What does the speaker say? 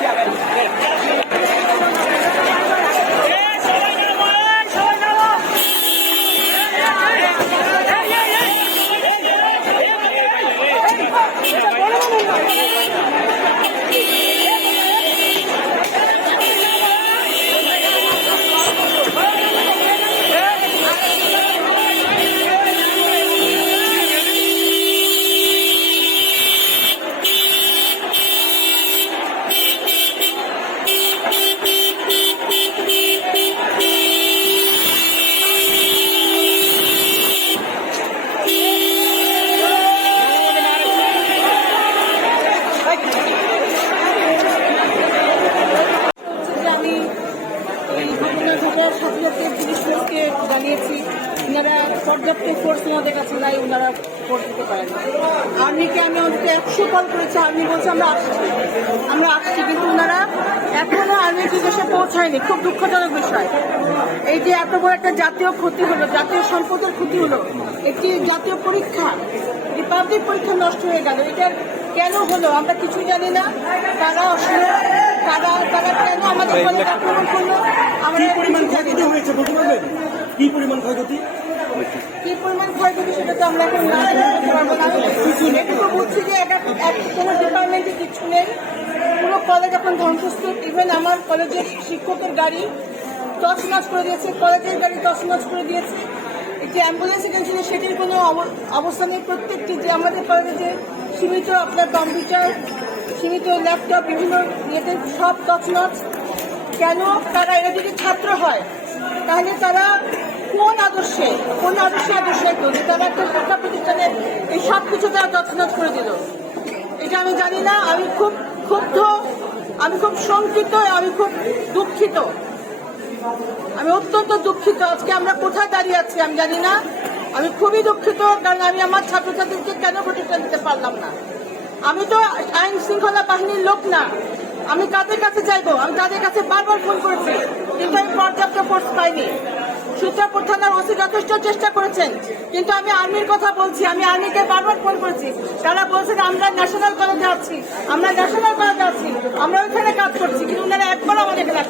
gracias, জানিয়েছি ওনারা পর্যাপ্ত ফোর্স ওনাদের কাছে নাই ওনারা ফোর্স দিতে পারেন আর্মিকে আমি অন্তত একশো কল করেছি আর্মি বলছে আমরা আসছি। আমরা আসছি কিন্তু ওনারা এখনও আর্মির বিদেশে পৌঁছায়নি। খুব দুঃখজনক বিষয়। এই যে এত বড় একটা জাতীয় ক্ষতি হলো জাতীয় সম্পদের ক্ষতি হলো একটি জাতীয় পরীক্ষা রিপাবলিক পরীক্ষা নষ্ট হয়ে গেল। এটা কেন হলো? আমরা কিছু জানি না। কারা অসুখ কারা তারা কেন আমাদের আক্রমণ করল? আমরা পরিমাণ। হয়েছে কি পরিমাণ ক্ষয়ক্ষতি? সেটা তো আমরা এখন পারব না। বুঝছি যে কোনো ডিপার্টমেন্টে কিছু নেই। কলেজ এখন ইভেন আমার কলেজের শিক্ষকের গাড়ি তছনছ করে দিয়েছে কলেজের গাড়ি করে দিয়েছে। অ্যাম্বুলেন্স সেটির কোনো অব- অবস্থা নেই। প্রত্যেকটি যে আমাদের কলেজে যে সীমিত আপনার কম্পিউটার সীমিত ল্যাপটপ বিভিন্ন ইয়েতে সব তছনছ কেন তারা এরা যদি ছাত্র হয়, তাহলে তারা কোন আদর্শে কোন আদর্শে আদর্শে তো তারা একটা শিক্ষা প্রতিষ্ঠানে এই সব কিছু তারা তছনছ করে দিল। এটা আমি জানি না, আমি খুব ক্ষুব্ধ, আমি খুব শঙ্কিত, আমি খুব দুঃখিত। আমি অত্যন্ত দুঃখিত, আজকে আমরা কোথায় দাঁড়িয়ে আছি আমি জানি না। আমি খুবই দুঃখিত, কারণ আমি আমার ছাত্রছাত্রীকে কেন প্রতিষ্ঠান দিতে পারলাম না? আমি তো আইন শৃঙ্খলা বাহিনীর লোক না। আমি কাদের কাছে চাইব আমি তাদের কাছে বারবার ফোন করেছি, কিন্তু আমি পর্যাপ্ত ফোর্স পাইনি। সূত্রাপুর থানার ওসি যথেষ্ট চেষ্টা করেছেন। কিন্তু আমি আর্মির কথা বলছি, আমি আর্মিকে বারবার ফোন করেছি। তারা বলছেন আমরা ন্যাশনাল কলেজে আছি, আমরা ন্যাশনাল কলেজে আছি, আমরা ওইখানে কাজ করছি, কিন্তু ওনারা একবার আমাদের এখানে